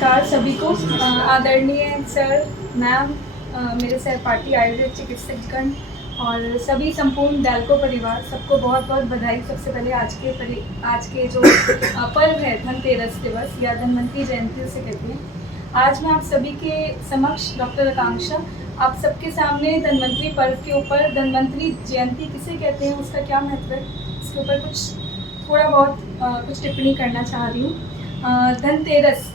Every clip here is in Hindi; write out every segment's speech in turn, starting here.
नमस्कार सभी को। आदरणीय सर, मैम, मेरे सहपाठी आयुर्वेद चिकित्सकगण और सभी संपूर्ण डैल्को परिवार, सबको बहुत बहुत बधाई। सबसे पहले आज के जो पर्व है धनतेरस दिवस या धन्वंतरी जयंती उसे कहते हैं। आज मैं आप सभी के समक्ष डॉक्टर आकांक्षा आप सबके सामने धन्वंतरी पर्व के ऊपर धन्वंतरी जयंती किसे कहते हैं, उसका क्या महत्व है, इसके ऊपर थोड़ा बहुत कुछ टिप्पणी करना चाह रही हूँ। धनतेरस,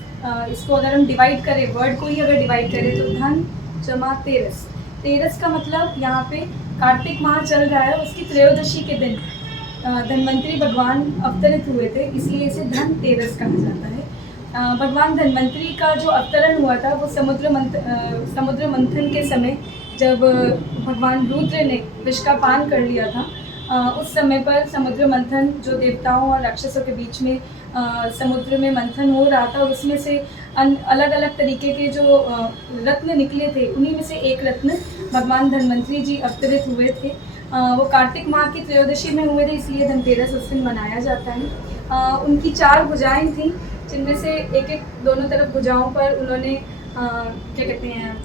इसको अगर हम डिवाइड करें, वर्ड को ही अगर डिवाइड करें तो धन जमा तेरस। तेरस का मतलब यहाँ पे कार्तिक माह चल रहा है, उसकी त्रयोदशी के दिन धन्वंतरी भगवान अवतरित हुए थे, इसलिए इसे धनतेरस कहा जाता है। भगवान धन्वंतरी का जो अवतरण हुआ था वो समुद्र मंथन के समय, जब भगवान रुद्र ने विष का पान कर लिया था, उस समय पर समुद्र मंथन, जो देवताओं और राक्षसों के बीच में समुद्र में मंथन हो रहा था, उसमें से अलग अलग तरीके के जो रत्न निकले थे, उन्हीं में से एक रत्न भगवान धन्वंतरी जी अवतरित हुए थे। वो कार्तिक माह की त्रयोदशी में हुए थे, इसलिए धनतेरस उस दिन मनाया जाता है। उनकी 4 भुजाएं थीं, जिनमें से एक दोनों तरफ भुजाओं पर उन्होंने क्या कहते हैं,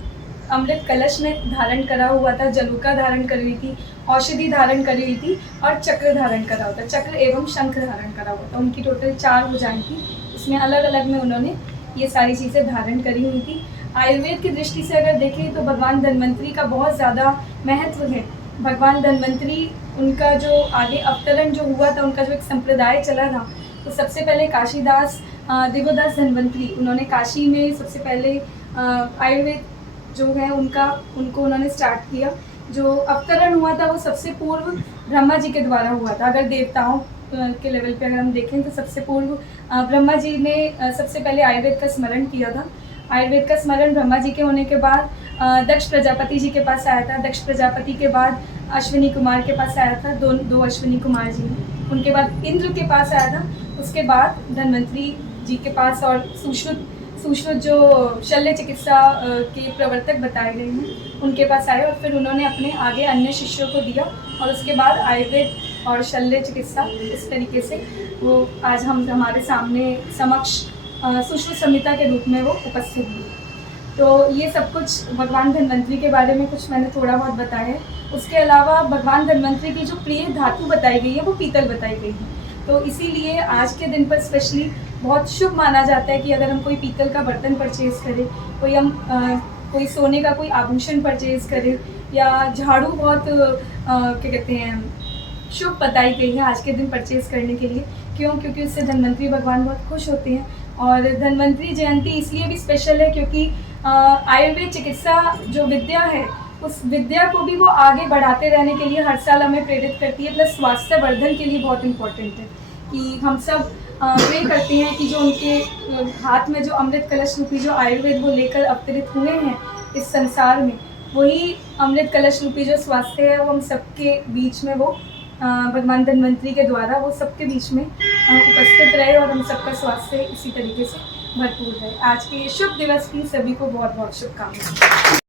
अमृत कलश में धारण करा हुआ था, जलूका धारण करी हुई थी, औषधि धारण करी हुई थी और चक्र धारण करा हुआ था, चक्र एवं शंख धारण करा हुआ था। उनकी टोटल 4 भुजाएं थी, इसमें अलग अलग में उन्होंने ये सारी चीज़ें धारण करी हुई थी। आयुर्वेद की दृष्टि से अगर देखें तो भगवान धन्वंतरी का बहुत ज़्यादा महत्व है। भगवान धन्वंतरी, उनका जो आगे अवतरण जो हुआ था, उनका जो एक संप्रदाय चला था, तो सबसे पहले काशीदास दिव्यदास धन्वंतरी, उन्होंने काशी में सबसे पहले आयुर्वेद जो है उनको उन्होंने स्टार्ट किया। जो अवतरण हुआ था वो सबसे पूर्व ब्रह्मा जी के द्वारा हुआ था। अगर देवताओं के लेवल पे अगर हम देखें तो सबसे पूर्व ब्रह्मा जी ने सबसे पहले आयुर्वेद का स्मरण किया था। आयुर्वेद का स्मरण ब्रह्मा जी के होने के बाद दक्ष प्रजापति जी के पास आया था। दक्ष प्रजापति के बाद अश्विनी कुमार के पास आया था, दो अश्विनी कुमार जी, उनके बाद इंद्र के पास आया था, उसके बाद धन्वंतरी जी के पास, और सुश्रुत जो शल्य चिकित्सा के प्रवर्तक बताए गए हैं उनके पास आए, और फिर उन्होंने अपने आगे अन्य शिष्यों को दिया, और उसके बाद आयुर्वेद और शल्य चिकित्सा इस तरीके से वो आज हमारे सामने समक्ष सुश्रुत संहिता के रूप में वो उपस्थित हुई। तो ये सब कुछ भगवान धन्वंतरी के बारे में कुछ मैंने थोड़ा बहुत बताया है। उसके अलावा भगवान धन्वंतरी की जो प्रिय धातु बताई गई है वो पीतल बताई गई है, तो इसीलिए आज के दिन पर स्पेशली बहुत शुभ माना जाता है कि अगर हम कोई पीतल का बर्तन परचेज़ करें, कोई सोने का कोई आभूषण परचेज़ करें, या झाड़ू बहुत क्या कहते हैं शुभ बताई गई है आज के दिन परचेज़ करने के लिए। क्योंकि उससे धन्वंतरी भगवान बहुत खुश होते हैं। और धन्वंतरी जयंती इसलिए भी स्पेशल है क्योंकि आयुर्वेद चिकित्सा जो विद्या है, उस विद्या को भी वो आगे बढ़ाते रहने के लिए हर साल हमें प्रेरित करती है, प्लस स्वास्थ्य वर्धन के लिए बहुत इम्पोर्टेंट है कि हम सब प्रे करते हैं कि जो उनके हाथ में जो अमृत कलश रूपी जो आयुर्वेद वो लेकर अवतरित हुए हैं इस संसार में, वही अमृत कलश रूपी जो स्वास्थ्य है वो हम सबके बीच में, वो भगवान धन्वंतरी के द्वारा वो सबके बीच में उपस्थित रहे, और हम सबका स्वास्थ्य इसी तरीके से भरपूर है। आज के शुभ दिवस की सभी को बहुत बहुत शुभकामनाएं।